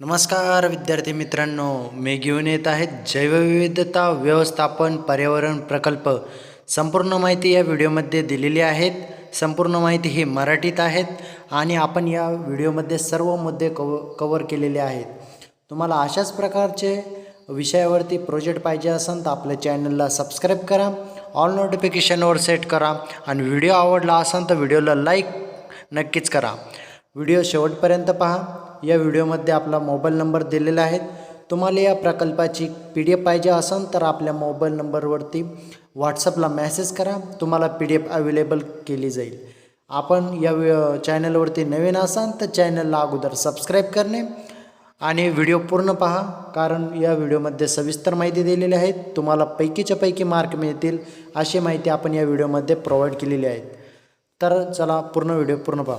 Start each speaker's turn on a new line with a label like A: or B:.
A: नमस्कार विद्यार्थी मित्रांनो मी घेऊन येत आहेत जैवविविधता व्यवस्थापन पर्यावरण प्रकल्प. संपूर्ण माहिती या व्हिडिओमध्ये दिलेली आहेत. संपूर्ण माहिती ही मराठीत आहेत आणि आपण या व्हिडिओमध्ये सर्व मुद्दे कव कवर केलेले आहेत. तुम्हाला अशाच प्रकारचे विषयावरती प्रोजेक्ट पाहिजे असेल तर आपल्या चॅनलला सबस्क्राईब करा ऑल नोटिफिकेशनवर सेट करा आणि व्हिडिओ आवडला असेल तर व्हिडिओला लाईक नक्कीच करा. व्हिडिओ शेवटपर्यंत पहा. या व्हिडिओमध्ये आपला मोबाईल नंबर दिलेला आहे. तुम्हाला या प्रकल्पाची पी डी एफ पाहिजे असेल तर आपल्या मोबाईल नंबरवरती व्हॉट्सअपला मेसेज करा. तुम्हाला पी डी एफ अवेलेबल केली जाईल. आपण या चॅनलवरती नवीन असाल तर चॅनलला अगोदर सबस्क्राईब करणे आणि व्हिडिओ पूर्ण पहा. कारण या व्हिडिओमध्ये सविस्तर माहिती दिलेली आहे. तुम्हाला पैकीच्या पैकी मार्क मिळतील अशी माहिती आपण या व्हिडिओमध्ये प्रोव्हाइड केलेली आहे. तर चला पूर्ण व्हिडिओ पूर्ण पहा.